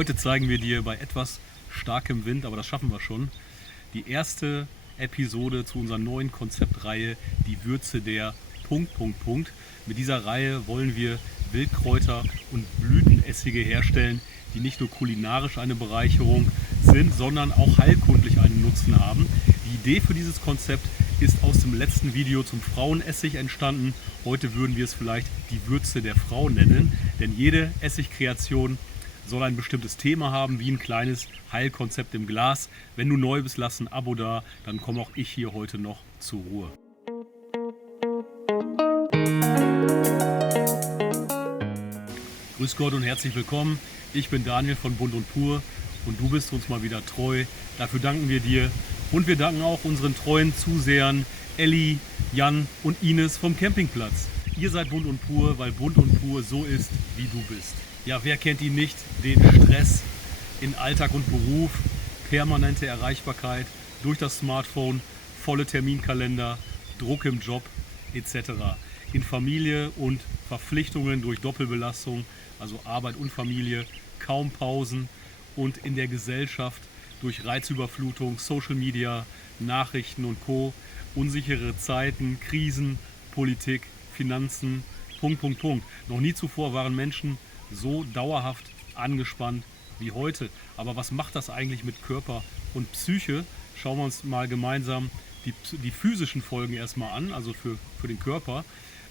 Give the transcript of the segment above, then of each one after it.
Heute zeigen wir dir bei etwas starkem Wind, aber das schaffen wir schon, die erste Episode zu unserer neuen Konzeptreihe, die Würze der ... Mit dieser Reihe wollen wir Wildkräuter und Blütenessige herstellen, die nicht nur kulinarisch eine Bereicherung sind, sondern auch heilkundlich einen Nutzen haben. Die Idee für dieses Konzept ist aus dem letzten Video zum Frauenessig entstanden. Heute würden wir es vielleicht die Würze der Frau nennen, denn jede Essigkreation soll ein bestimmtes Thema haben, wie ein kleines Heilkonzept im Glas. Wenn du neu bist, lass ein Abo da, dann komme auch ich hier heute noch zur Ruhe. Grüß Gott und herzlich willkommen. Ich bin Daniel von Bunt und Pur und du bist uns mal wieder treu. Dafür danken wir dir und wir danken auch unseren treuen Zusehern Elli, Jan und Ines vom Campingplatz. Ihr seid Bunt und Pur, weil Bunt und Pur so ist, wie du bist. Ja, wer kennt ihn nicht? Den Stress in Alltag und Beruf, permanente Erreichbarkeit durch das Smartphone, volle Terminkalender, Druck im Job etc. In Familie und Verpflichtungen durch Doppelbelastung, also Arbeit und Familie, kaum Pausen und in der Gesellschaft durch Reizüberflutung, Social Media, Nachrichten und Co., unsichere Zeiten, Krisen, Politik, Finanzen, ... Noch nie zuvor waren Menschen so dauerhaft angespannt wie heute. Aber was macht das eigentlich mit Körper und Psyche? Schauen wir uns mal gemeinsam die physischen Folgen erstmal an, also für den Körper.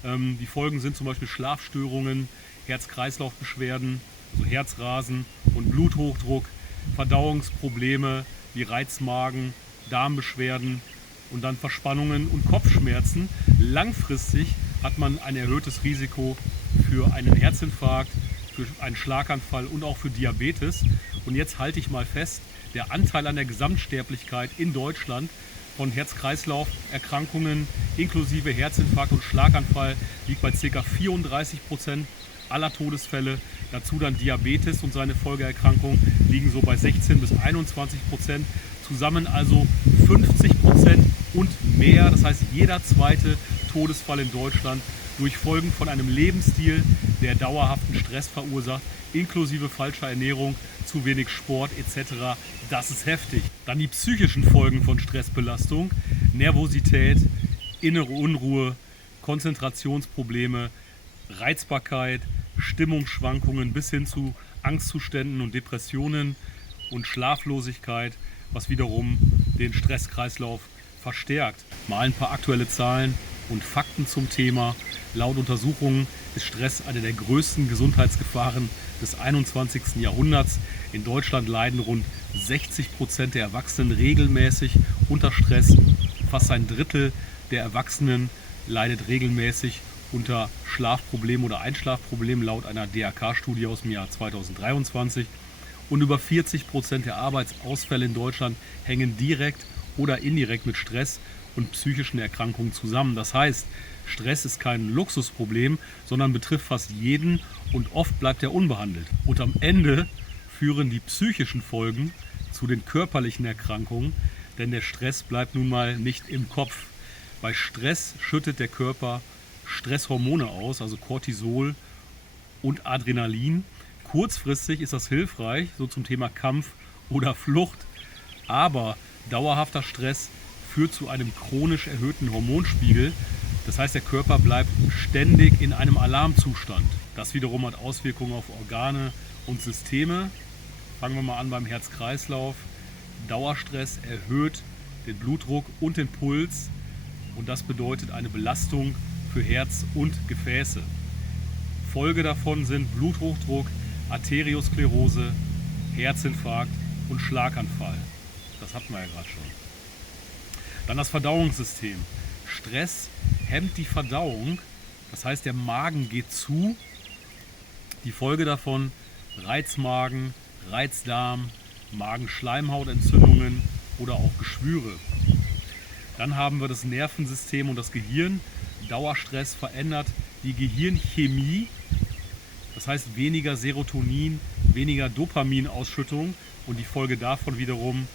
Die Folgen sind zum Beispiel Schlafstörungen, Herz-Kreislauf-Beschwerden, also Herzrasen und Bluthochdruck, Verdauungsprobleme wie Reizmagen, Darmbeschwerden und dann Verspannungen und Kopfschmerzen. Langfristig hat man ein erhöhtes Risiko für einen Herzinfarkt, für einen Schlaganfall und auch für Diabetes. Und jetzt halte ich mal fest, der Anteil an der Gesamtsterblichkeit in Deutschland von Herz-Kreislauf-Erkrankungen inklusive Herzinfarkt und Schlaganfall liegt bei ca. 34% aller Todesfälle. Dazu dann Diabetes und seine Folgeerkrankungen liegen so bei 16 bis 21%. Zusammen also 50% und mehr. Das heißt, jeder zweite Todesfall in Deutschland durch Folgen von einem Lebensstil, der dauerhaften Stress verursacht, inklusive falscher Ernährung, zu wenig Sport etc. Das ist heftig. Dann die psychischen Folgen von Stressbelastung, Nervosität, innere Unruhe, Konzentrationsprobleme, Reizbarkeit, Stimmungsschwankungen bis hin zu Angstzuständen und Depressionen und Schlaflosigkeit, was wiederum den Stresskreislauf verstärkt. Mal ein paar aktuelle Zahlen und Fakten zum Thema. Laut Untersuchungen ist Stress eine der größten Gesundheitsgefahren des 21. Jahrhunderts. In Deutschland leiden rund 60% der Erwachsenen regelmäßig unter Stress. Fast ein Drittel der Erwachsenen leidet regelmäßig unter Schlafproblemen oder Einschlafproblemen laut einer DRK-Studie aus dem Jahr 2023. Und über 40% der Arbeitsausfälle in Deutschland hängen direkt oder indirekt mit Stress und psychischen Erkrankungen zusammen. Das heißt, Stress ist kein Luxusproblem, sondern betrifft fast jeden und oft bleibt er unbehandelt. Und am Ende führen die psychischen Folgen zu den körperlichen Erkrankungen, denn der Stress bleibt nun mal nicht im Kopf. Bei Stress schüttet der Körper Stresshormone aus, also Cortisol und Adrenalin. Kurzfristig ist das hilfreich, so zum Thema Kampf oder Flucht, aber dauerhafter Stress führt zu einem chronisch erhöhten Hormonspiegel. Das heißt, der Körper bleibt ständig in einem Alarmzustand. Das wiederum hat Auswirkungen auf Organe und Systeme. Fangen wir mal an beim Herz-Kreislauf. Dauerstress erhöht den Blutdruck und den Puls und das bedeutet eine Belastung für Herz und Gefäße. Folge davon sind Bluthochdruck, Arteriosklerose, Herzinfarkt und Schlaganfall. Das hatten wir ja gerade schon. Dann das Verdauungssystem. Stress hemmt die Verdauung, das heißt, der Magen geht zu. Die Folge davon: Reizmagen, Reizdarm, Magenschleimhautentzündungen oder auch Geschwüre. Dann haben wir das Nervensystem und das Gehirn. Dauerstress verändert die Gehirnchemie, das heißt weniger Serotonin, weniger Dopaminausschüttung und die Folge davon wiederum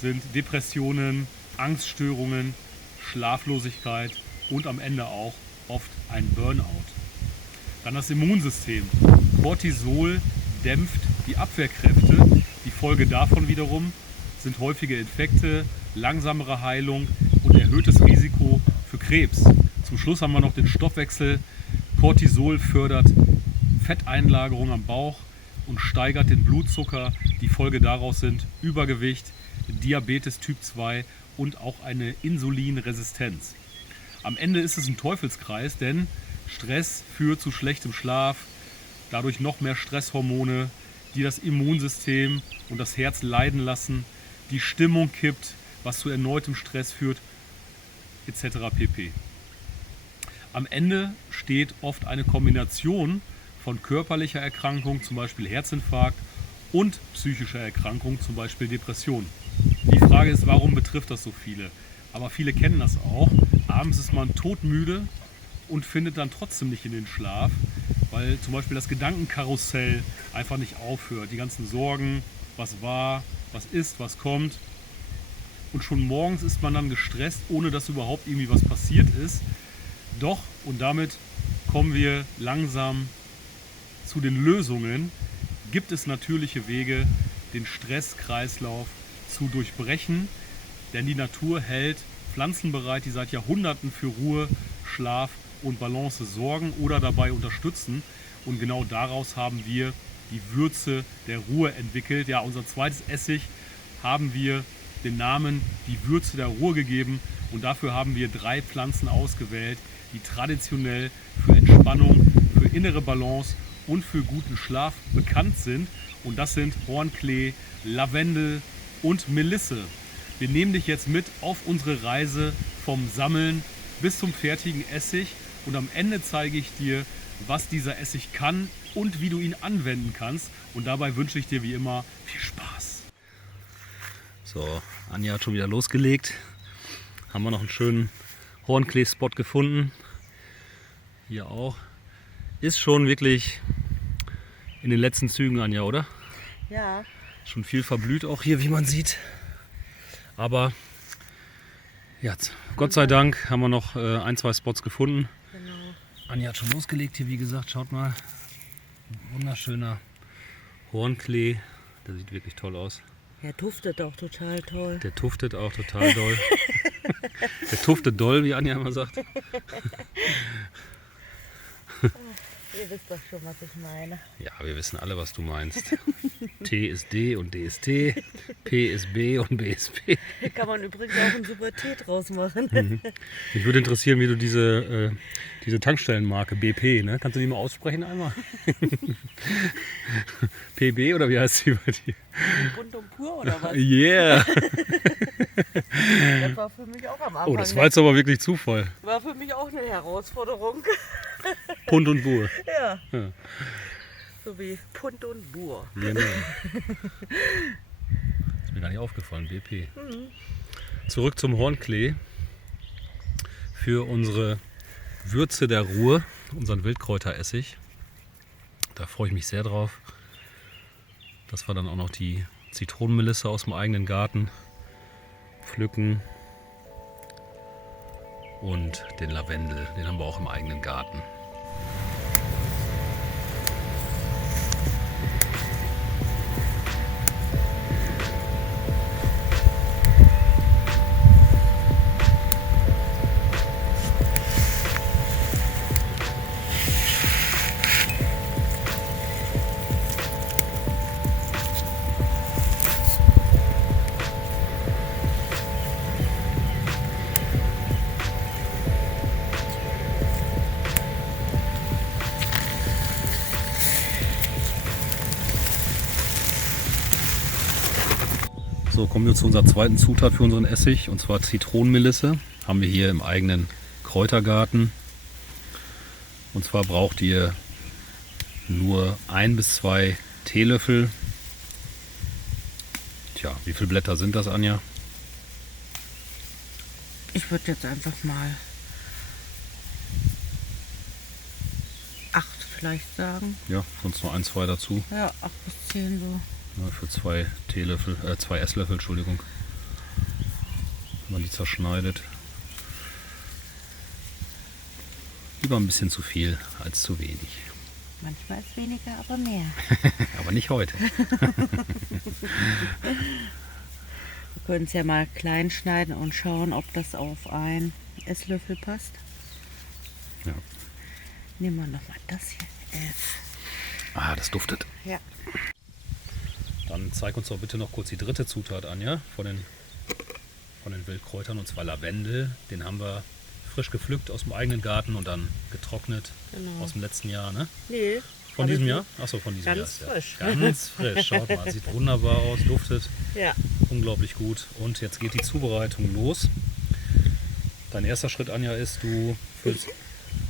sind Depressionen, Angststörungen, Schlaflosigkeit und am Ende auch oft ein Burnout. Dann das Immunsystem. Cortisol dämpft die Abwehrkräfte. Die Folge davon wiederum sind häufige Infekte, langsamere Heilung und erhöhtes Risiko für Krebs. Zum Schluss haben wir noch den Stoffwechsel. Cortisol fördert Fetteinlagerung am Bauch und steigert den Blutzucker. Die Folge daraus sind Übergewicht, Diabetes Typ 2 und auch eine Insulinresistenz. Am Ende ist es ein Teufelskreis, denn Stress führt zu schlechtem Schlaf, dadurch noch mehr Stresshormone, die das Immunsystem und das Herz leiden lassen, die Stimmung kippt, was zu erneutem Stress führt, etc. pp. Am Ende steht oft eine Kombination von körperlicher Erkrankung, zum Beispiel Herzinfarkt, und psychischer Erkrankung, zum Beispiel Depression. Die Frage ist, warum betrifft das so viele? Aber viele kennen das auch. Abends ist man todmüde und findet dann trotzdem nicht in den Schlaf, weil zum Beispiel das Gedankenkarussell einfach nicht aufhört. Die ganzen Sorgen, was war, was ist, was kommt. Und schon morgens ist man dann gestresst, ohne dass überhaupt irgendwie was passiert ist. Doch, und damit kommen wir langsam zu den Lösungen, gibt es natürliche Wege, den Stresskreislauf zu durchbrechen. Denn die Natur hält Pflanzen bereit, die seit Jahrhunderten für Ruhe, Schlaf und Balance sorgen oder dabei unterstützen. Und genau daraus haben wir die Würze der Ruhe entwickelt. Ja, unser zweites Essig haben wir den Namen die Würze der Ruhe gegeben. Und dafür haben wir 3 Pflanzen ausgewählt, die traditionell für Entspannung, für innere Balance und für guten Schlaf bekannt sind. Und das sind Hornklee, Lavendel und Melisse. Wir nehmen dich jetzt mit auf unsere Reise vom Sammeln bis zum fertigen Essig. Und am Ende zeige ich dir, was dieser Essig kann und wie du ihn anwenden kannst. Und dabei wünsche ich dir wie immer viel Spaß. So, Anja hat schon wieder losgelegt. Haben wir noch einen schönen Hornklee-Spot gefunden. Hier auch. Ist schon wirklich in den letzten Zügen, Anja, oder? Ja. Schon viel verblüht auch hier, wie man sieht. Aber ja, Gott sei Dank haben wir noch 1, 2 Spots gefunden. Genau. Anja hat schon losgelegt hier, wie gesagt. Schaut mal. Ein wunderschöner Hornklee. Der sieht wirklich toll aus. Er duftet auch total toll. Der tuftet auch total doll. Der tuftet doll, wie Anja immer sagt. Ihr wisst doch schon, was ich meine. Ja, wir wissen alle, was du meinst. T ist D und D ist T. P ist B und B ist P. Kann man übrigens auch einen super Tee draus machen. Mich würde interessieren, wie du diese Tankstellenmarke BP, ne? Kannst du die mal aussprechen einmal? PB oder wie heißt sie bei dir? Bunt und pur oder was? Yeah! Das war für mich auch am Anfang. Oh, das war jetzt aber wirklich Zufall. War für mich auch eine Herausforderung. Punt und Bur. Ja. Ja. So wie Punt und Bur. Genau. Ist mir gar nicht aufgefallen, BP. Zurück zum Hornklee. Für unsere Würze der Ruhe, unseren Wildkräuteressig. Da freue ich mich sehr drauf. Dass wir dann auch noch die Zitronenmelisse aus dem eigenen Garten pflücken. Und den Lavendel, den haben wir auch im eigenen Garten. So, kommen wir zu unserer zweiten Zutat für unseren Essig, und zwar Zitronenmelisse. Haben wir hier im eigenen Kräutergarten. Und zwar braucht ihr nur 1 bis 2 Teelöffel. Tja, wie viele Blätter sind das, Anja? Ich würde jetzt einfach mal 8 vielleicht sagen. Ja, sonst noch 1, 2 dazu. Ja, 8 bis 10 so. Ja, für 2 Esslöffel, Entschuldigung. Wenn man die zerschneidet. Lieber ein bisschen zu viel als zu wenig. Manchmal ist weniger, aber mehr. Aber nicht heute. Wir können es ja mal klein schneiden und schauen, ob das auf einen Esslöffel passt. Ja. Nehmen wir nochmal das hier. Ah, das duftet. Ja. Dann zeig uns doch bitte noch kurz die dritte Zutat, Anja, von den Wildkräutern, und zwar Lavendel. Den haben wir frisch gepflückt aus dem eigenen Garten und dann getrocknet Genau. aus dem letzten Jahr, ne? Nee. Von hab diesem ich Jahr? Achso, von diesem Ganz Jahr. frisch. Ja. Ganz frisch, schaut mal, sieht wunderbar aus, duftet Ja. unglaublich gut. Und jetzt geht die Zubereitung los. Dein erster Schritt, Anja, ist, du füllst...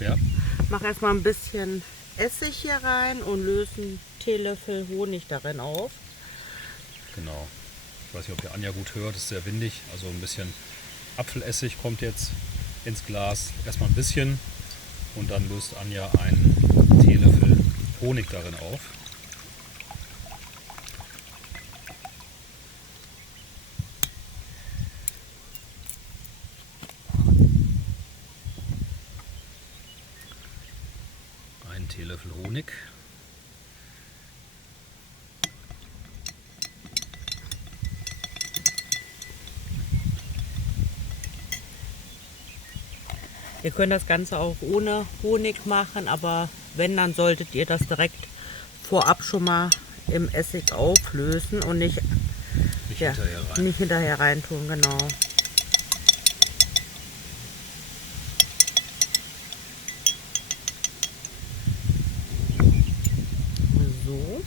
Ja, Mach erstmal ein bisschen Essig hier rein und löse einen Teelöffel Honig darin auf. genau. Ich weiß nicht, ob ihr Anja gut hört, es ist sehr windig. Also ein bisschen Apfelessig kommt jetzt ins Glas. Erstmal ein bisschen und dann löst Anja einen Teelöffel Honig darin auf. Einen Teelöffel Honig. Ihr könnt das Ganze auch ohne Honig machen, aber wenn, dann solltet ihr das direkt vorab schon mal im Essig auflösen und nicht Hinterher rein. nicht hinterher reintun, genau. So.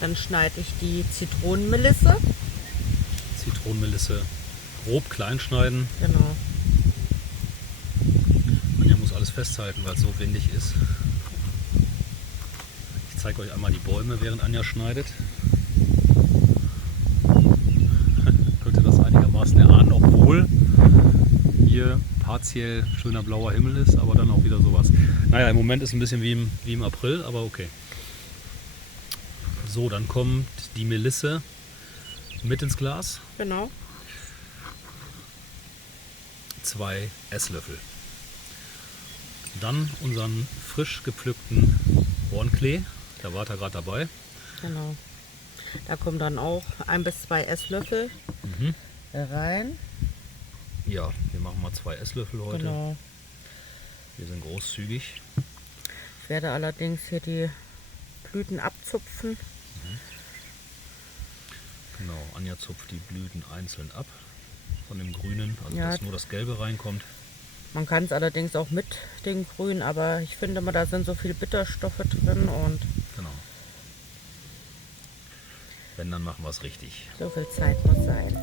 Dann schneide ich die Zitronenmelisse. Zitronenmelisse grob klein schneiden. Genau. Anja muss alles festhalten, weil es so windig ist. Ich zeige euch einmal die Bäume, während Anja schneidet. Könnt ihr das einigermaßen erahnen, obwohl hier partiell schöner blauer Himmel ist, aber dann auch wieder sowas. Naja, im Moment ist ein bisschen wie im April, aber okay. So, dann kommt die Melisse mit ins Glas. Genau. 2 Esslöffel. Dann unseren frisch gepflückten Hornklee, der war da gerade dabei. Genau. Da kommen dann auch 1 bis 2 Esslöffel rein. Ja, wir machen mal 2 Esslöffel heute. Genau. Wir sind großzügig. Ich werde allerdings hier die Blüten abzupfen. Genau, Anja zupft die Blüten einzeln ab von dem Grünen, also Ja. dass nur das Gelbe reinkommt. Man kann es allerdings auch mit dem Grün, aber ich finde mal, da sind so viele Bitterstoffe drin und Genau. Wenn, dann machen wir es richtig. so viel Zeit muss sein.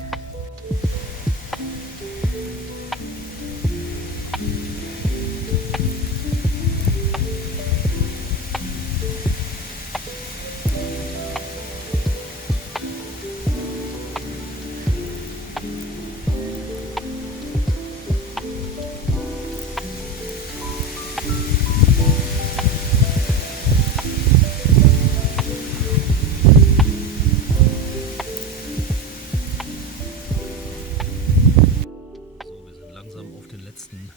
So, wir sind langsam auf den letzten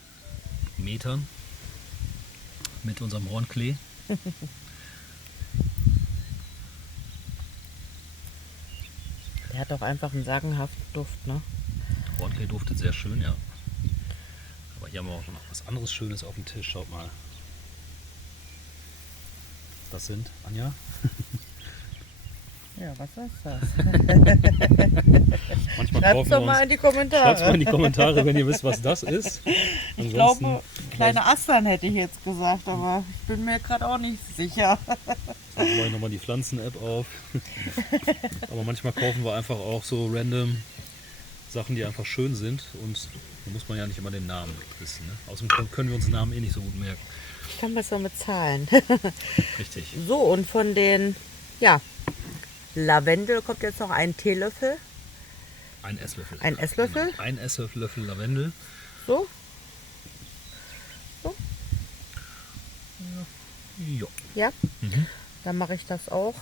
Metern mit unserem Hornklee. Der hat auch einfach einen sagenhaften Duft, ne? Hornklee duftet sehr schön, ja. Aber hier haben wir auch noch was anderes Schönes auf dem Tisch. Schaut mal. Das sind, Anja? Ja, was ist das? Manchmal Schreibt kaufen doch wir mal uns. in die Schreibt Kommentare. mal in die Kommentare, wenn ihr wisst, was das ist. Ich glaube, kleine Astern hätte ich jetzt gesagt, aber ich bin mir gerade auch nicht sicher. Jetzt mache ich nochmal die Pflanzen-App auf. Aber manchmal kaufen wir einfach auch so random Sachen, die einfach schön sind. Und da muss man ja nicht immer den Namen wissen. Ne? Außerdem können wir uns den Namen eh nicht so gut merken. Ich kann besser mit Zahlen. Richtig. So, und von den, ja, Lavendel kommt jetzt noch ein Teelöffel. Ein Esslöffel. Ein Esslöffel? Genau. Ein Esslöffel Lavendel. So. Ja. Ja, Mhm. dann mache ich das auch.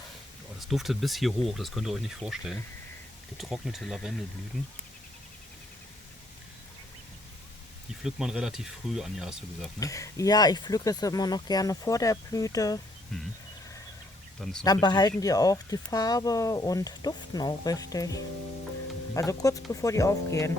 Oh, das duftet bis hier hoch, das könnt ihr euch nicht vorstellen. Getrocknete Lavendelblüten. Die pflückt man relativ früh, Anja, hast du gesagt, ne? Ja, ich pflücke sie immer noch gerne vor der Blüte. Dann ist noch Dann richtig- behalten die auch die Farbe und duften auch richtig. Also kurz bevor die aufgehen.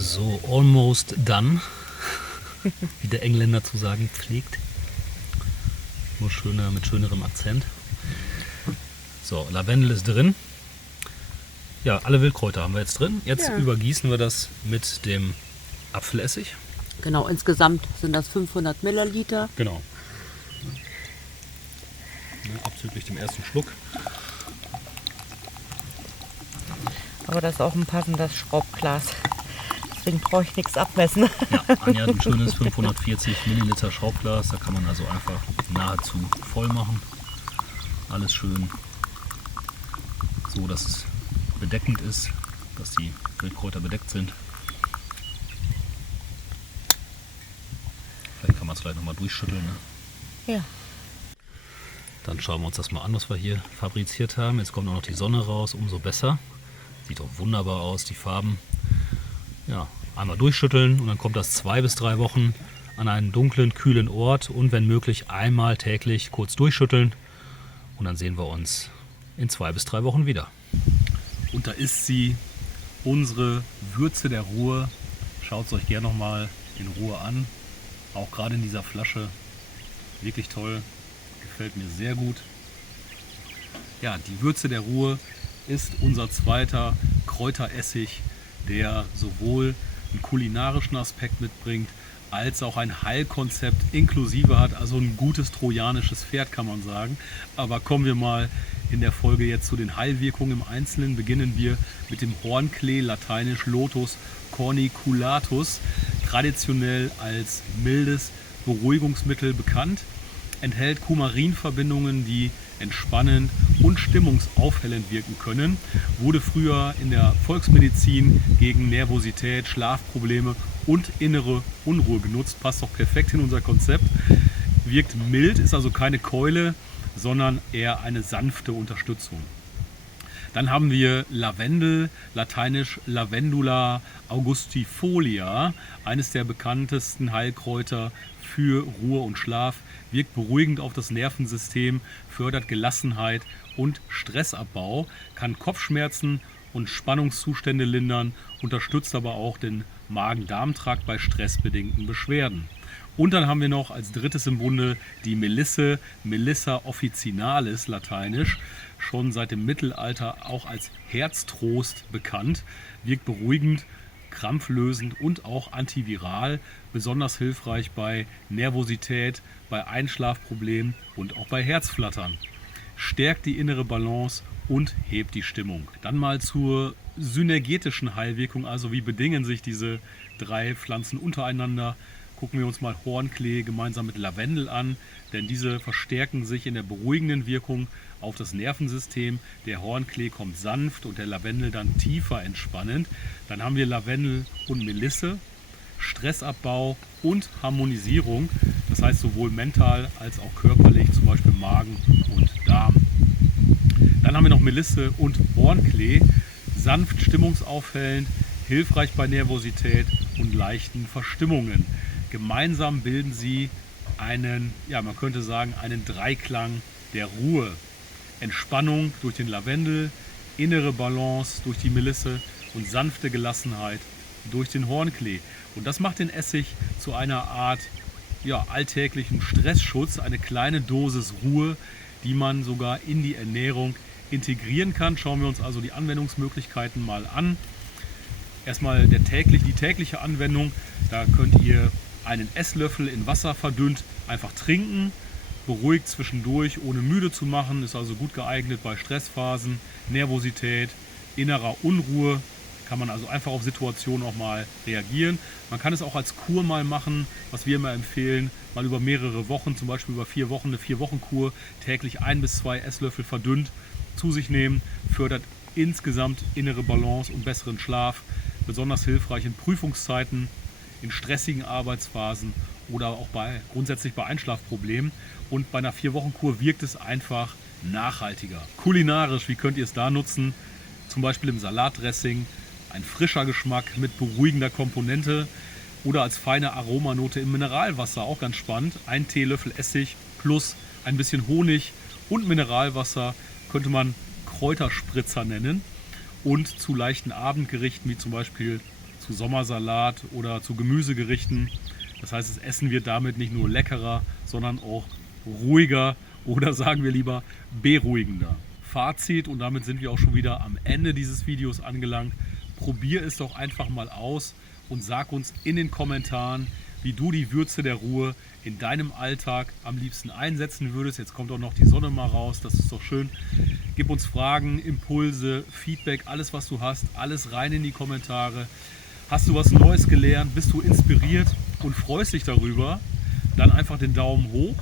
So, almost done. Wie der Engländer zu sagen pflegt. Nur schöner, mit schönerem Akzent. So, Lavendel ist drin. Ja, alle Wildkräuter haben wir jetzt drin. Jetzt Ja. übergießen wir das mit dem Apfelessig. Genau, insgesamt sind das 500 Milliliter. Genau. Abzüglich dem ersten Schluck. Aber das ist auch ein passendes Schraubglas. Deswegen brauche ich nichts abmessen. Ja, Anja hat ein schönes 540 Milliliter Schraubglas. Da kann man also einfach nahezu voll machen. Alles schön so, dass es bedeckend ist, dass die Wildkräuter bedeckt sind. Vielleicht kann man es nochmal durchschütteln. Ne? Ja. Dann schauen wir uns das mal an, was wir hier fabriziert haben. Jetzt kommt auch noch die Sonne raus, umso besser. Sieht doch wunderbar aus, die Farben. Ja, einmal durchschütteln und dann kommt das 2 bis 3 Wochen an einen dunklen, kühlen Ort und wenn möglich einmal täglich kurz durchschütteln und dann sehen wir uns in 2 bis 3 Wochen wieder. Und da ist sie, unsere Würze der Ruhr. Schaut es euch gerne nochmal in Ruhe an. Auch gerade in dieser Flasche. Wirklich toll. Gefällt mir sehr gut. Ja, die Würze der Ruhr ist unser zweiter Kräuteressig, der sowohl einen kulinarischen Aspekt mitbringt, als auch ein Heilkonzept inklusive hat. Also ein gutes trojanisches Pferd, kann man sagen. Aber kommen wir mal in der Folge jetzt zu den Heilwirkungen im Einzelnen. Beginnen wir mit dem Hornklee, lateinisch Lotus corniculatus, traditionell als mildes Beruhigungsmittel bekannt. Enthält Kumarinverbindungen, die entspannend und stimmungsaufhellend wirken können. Wurde früher in der Volksmedizin gegen Nervosität, Schlafprobleme und innere Unruhe genutzt. Passt doch perfekt in unser Konzept. Wirkt mild, ist also keine Keule, sondern eher eine sanfte Unterstützung. Dann haben wir Lavendel, lateinisch Lavendula augustifolia, eines der bekanntesten Heilkräuter für Ruhe und Schlaf, wirkt beruhigend auf das Nervensystem, fördert Gelassenheit und Stressabbau, kann Kopfschmerzen und Spannungszustände lindern, unterstützt aber auch den Magen-Darm-Trakt bei stressbedingten Beschwerden. Und dann haben wir noch als drittes im Bunde die Melisse, Melissa officinalis, lateinisch, schon seit dem Mittelalter auch als Herztrost bekannt, wirkt beruhigend, krampflösend und auch antiviral, besonders hilfreich bei Nervosität, bei Einschlafproblemen und auch bei Herzflattern. Stärkt die innere Balance und hebt die Stimmung. Dann mal zur synergetischen Heilwirkung, also wie bedingen sich diese 3 Pflanzen untereinander. Gucken wir uns mal Hornklee gemeinsam mit Lavendel an, denn diese verstärken sich in der beruhigenden Wirkung auf das Nervensystem. Der Hornklee kommt sanft und der Lavendel dann tiefer entspannend. Dann haben wir Lavendel und Melisse, Stressabbau und Harmonisierung, das heißt sowohl mental als auch körperlich, zum Beispiel Magen und Darm. Dann haben wir noch Melisse und Hornklee, sanft stimmungsaufhellend, hilfreich bei Nervosität und leichten Verstimmungen. Gemeinsam bilden sie einen, ja, man könnte sagen, einen Dreiklang der Ruhe. Entspannung durch den Lavendel, innere Balance durch die Melisse und sanfte Gelassenheit durch den Hornklee. Und das macht den Essig zu einer Art, ja, alltäglichen Stressschutz, eine kleine Dosis Ruhe, die man sogar in die Ernährung integrieren kann. Schauen wir uns also die Anwendungsmöglichkeiten mal an. Erstmal die tägliche Anwendung. Da könnt ihr einen Esslöffel in Wasser verdünnt einfach trinken. Beruhigt zwischendurch, ohne müde zu machen. Ist also gut geeignet bei Stressphasen, Nervosität, innerer Unruhe. kann man also einfach auf Situationen auch mal reagieren. Man kann es auch als Kur mal machen, was wir immer empfehlen, mal über mehrere Wochen, zum Beispiel über 4 Wochen, eine 4-Wochen-Kur, täglich 1 bis 2 Esslöffel verdünnt zu sich nehmen, fördert insgesamt innere Balance und besseren Schlaf, besonders hilfreich in Prüfungszeiten, in stressigen Arbeitsphasen oder auch grundsätzlich bei Einschlafproblemen. Und bei einer 4-Wochen-Kur wirkt es einfach nachhaltiger. Kulinarisch, wie könnt ihr es da nutzen? Zum Beispiel im Salatdressing, ein frischer Geschmack mit beruhigender Komponente oder als feine Aromanote im Mineralwasser, auch ganz spannend. 1 Teelöffel Essig plus ein bisschen Honig und Mineralwasser könnte man Kräuterspritzer nennen. Und zu leichten Abendgerichten, wie zum Beispiel zu Sommersalat oder zu Gemüsegerichten. Das heißt, das Essen wird damit nicht nur leckerer, sondern auch ruhiger oder sagen wir lieber beruhigender. Fazit, und damit sind wir auch schon wieder am Ende dieses Videos angelangt. Probier es doch einfach mal aus und sag uns in den Kommentaren, wie du die Würze der Ruhe in deinem Alltag am liebsten einsetzen würdest. Jetzt kommt auch noch die Sonne mal raus, das ist doch schön. Gib uns Fragen, Impulse, Feedback, alles was du hast, alles rein in die Kommentare. Hast du was Neues gelernt? Bist du inspiriert und freust dich darüber? Dann einfach den Daumen hoch.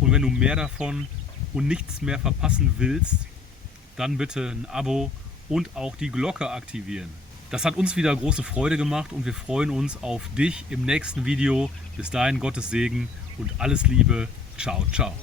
Und wenn du mehr davon und nichts mehr verpassen willst, dann bitte ein Abo und auch die Glocke aktivieren. Das hat uns wieder große Freude gemacht und wir freuen uns auf dich im nächsten Video. Bis dahin Gottes Segen und alles Liebe. Ciao, ciao.